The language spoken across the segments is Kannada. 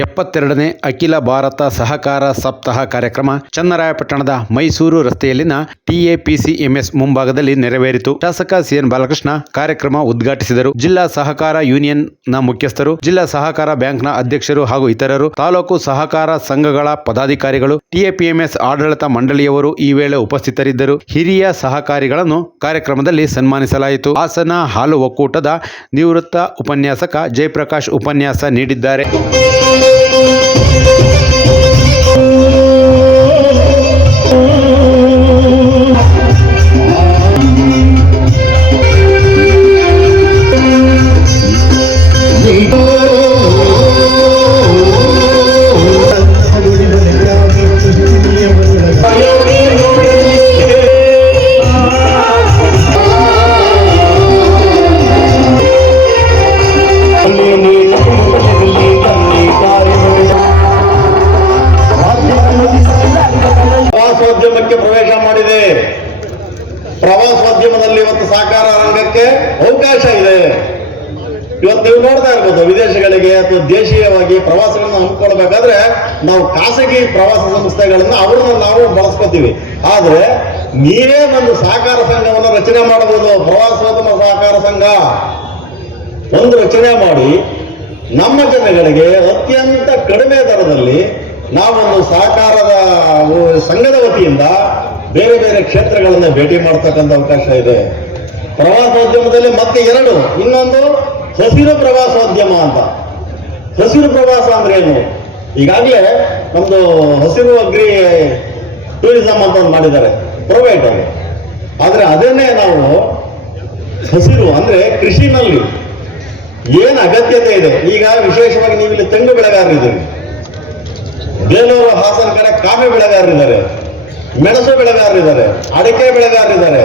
ಎಪ್ಪತ್ತೆರಡನೇ ಅಖಿಲ ಭಾರತ ಸಹಕಾರ ಸಪ್ತಾಹ ಕಾರ್ಯಕ್ರಮ ಚನ್ನರಾಯಪಟ್ಟಣದ ಮೈಸೂರು ರಸ್ತೆಯಲ್ಲಿನ ಟಿಎಪಿಸಿಎಂಎಸ್ ಮುಂಭಾಗದಲ್ಲಿ ನೆರವೇರಿತು. ಶಾಸಕ ಸಿಎನ್ ಬಾಲಕೃಷ್ಣ ಕಾರ್ಯಕ್ರಮ ಉದ್ಘಾಟಿಸಿದರು. ಜಿಲ್ಲಾ ಸಹಕಾರ ಯೂನಿಯನ್ನ ಮುಖ್ಯಸ್ಥರು, ಜಿಲ್ಲಾ ಸಹಕಾರ ಬ್ಯಾಂಕ್ನ ಅಧ್ಯಕ್ಷರು ಹಾಗೂ ಇತರರು, ತಾಲೂಕು ಸಹಕಾರ ಸಂಘಗಳ ಪದಾಧಿಕಾರಿಗಳು, ಟಿಎಪಿಎಂಎಸ್ ಆಡಳಿತ ಮಂಡಳಿಯವರು ಈ ವೇಳೆ ಉಪಸ್ಥಿತರಿದ್ದರು. ಹಿರಿಯ ಸಹಕಾರಿಗಳನ್ನು ಕಾರ್ಯಕ್ರಮದಲ್ಲಿ ಸನ್ಮಾನಿಸಲಾಯಿತು. ಹಾಸನ ಹಾಲು ಒಕ್ಕೂಟದ ನಿವೃತ್ತ ಉಪನ್ಯಾಸಕ ಜಯಪ್ರಕಾಶ್ ಉಪನ್ಯಾಸ ನೀಡಿದ್ದಾರೆ. ಪ್ರವಾಸೋದ್ಯಮದಲ್ಲಿ ಇವತ್ತು ಸಹಕಾರ ರಂಗಕ್ಕೆ ಅವಕಾಶ ಇದೆ. ಇವತ್ತು ನೀವು ನೋಡ್ತಾ ಇರ್ಬೋದು, ವಿದೇಶಗಳಿಗೆ ಅಥವಾ ದೇಶೀಯವಾಗಿ ಪ್ರವಾಸಗಳನ್ನು ಹಮ್ಮಿಕೊಳ್ಬೇಕಾದ್ರೆ ನಾವು ಖಾಸಗಿ ಪ್ರವಾಸ ಸಂಸ್ಥೆಗಳನ್ನ ಅವ್ರನ್ನ ನಾವು ಬಳಸ್ಕೋತೀವಿ. ಆದ್ರೆ ನೀವೇ ಒಂದು ಸಹಕಾರ ಸಂಘವನ್ನು ರಚನೆ ಮಾಡಬಹುದು, ಪ್ರವಾಸೋದ್ಯಮ ಸಹಕಾರ ಸಂಘ. ಒಂದು ರಚನೆ ಮಾಡಿ ನಮ್ಮ ಜನಗಳಿಗೆ ಅತ್ಯಂತ ಕಡಿಮೆ ದರದಲ್ಲಿ ನಾವೊಂದು ಸಹಕಾರದ ಸಂಘದ ವತಿಯಿಂದ ಬೇರೆ ಬೇರೆ ಕ್ಷೇತ್ರಗಳನ್ನ ಭೇಟಿ ಮಾಡ್ತಕ್ಕಂಥ ಅವಕಾಶ ಇದೆ. ಪ್ರವಾಸೋದ್ಯಮದಲ್ಲಿ ಮತ್ತೆ ಎರಡು. ಇನ್ನೊಂದು ಹಸಿರು ಪ್ರವಾಸೋದ್ಯಮ ಅಂತ. ಹಸಿರು ಪ್ರವಾಸ ಅಂದ್ರೆ ಏನು? ಈಗಾಗಲೇ ನಮ್ದು ಹಸಿರು ಅಗ್ರಿ ಟೂರಿಸಂ ಅಂತ ಒಂದು ಮಾಡಿದ್ದಾರೆ ಪ್ರೊವೈಡ್ ಅವರು ಆದ್ರೆ ಅದನ್ನೇ ನಾವು ಹಸಿರು ಅಂದ್ರೆ ಕೃಷಿನಲ್ಲಿ ಏನು ಅಗತ್ಯತೆ ಇದೆ? ಈಗ ವಿಶೇಷವಾಗಿ ನೀವು ಇಲ್ಲಿ ತೆಂಗು ಬೆಳೆಗಾರರಿದ್ದೀರಿ. ಬೇಲೂರು, ಹಾಸನ ಕಡೆ ಕಾಫಿ ಬೆಳೆಗಾರರಿದ್ದಾರೆ. ಮೆಣಸು ಬೆಳೆಗಾರರಿದ್ದಾರೆ, ಅಡಿಕೆ ಬೆಳೆಗಾರರಿದ್ದಾರೆ.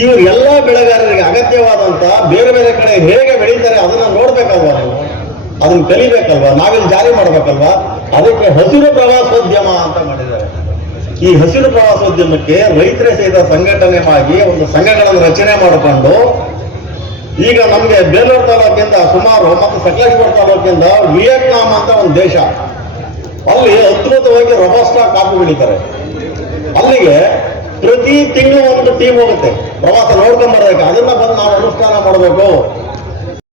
ಇವರು ಎಲ್ಲ ಬೆಳೆಗಾರರಿಗೆ ಅಗತ್ಯವಾದಂತ ಬೇರೆ ಬೇರೆ ಕಡೆ ಹೇಗೆ ಬೆಳೀತಾರೆ ಅದನ್ನ ನೋಡ್ಬೇಕಲ್ವಾ ನೀವು? ಅದನ್ನ ಕಲಿಬೇಕಲ್ವಾ? ನಾವಿಲ್ಲಿ ಜಾರಿ ಮಾಡ್ಬೇಕಲ್ವಾ? ಅದಕ್ಕೆ ಹಸಿರು ಪ್ರವಾಸೋದ್ಯಮ ಅಂತ ಮಾಡಿದ್ದಾರೆ. ಈ ಹಸಿರು ಪ್ರವಾಸೋದ್ಯಮಕ್ಕೆ ರೈತರ ಸಹಿತ ಸಂಘಟನೆ ಆಗಿ ಒಂದು ಸಂಘಗಳನ್ನು ರಚನೆ ಮಾಡಿಕೊಂಡು, ಈಗ ನಮಗೆ ಬೇಲೂರು ತಾಲೂಕಿಂದ ಸುಮಾರು ಮತ್ತು ಸಕಲೇಶ್ವರ ತಾಲೂಕಿಂದ ವಿಯೆಟ್ನಾಂ ಅಂತ ಒಂದು ದೇಶ. ಅಲ್ಲಿ ಅದ್ಭುತವಾಗಿ ರೊಬಸ್ಟಾ ಕಾಪು ಬೆಳೀತಾರೆ. ಅಲ್ಲಿಗೆ ಪ್ರತಿ ತಿಂಗಳು ಒಂದು ಟೀಮ್ ಹೋಗುತ್ತೆ. ಪ್ರವಾಸ ನೋಡ್ಕೊಂಡ್ ಬರ್ಬೇಕು. ಅದನ್ನ ಬಂದು ನಾವು ಅನುಷ್ಠಾನ ಮಾಡಬೇಕು.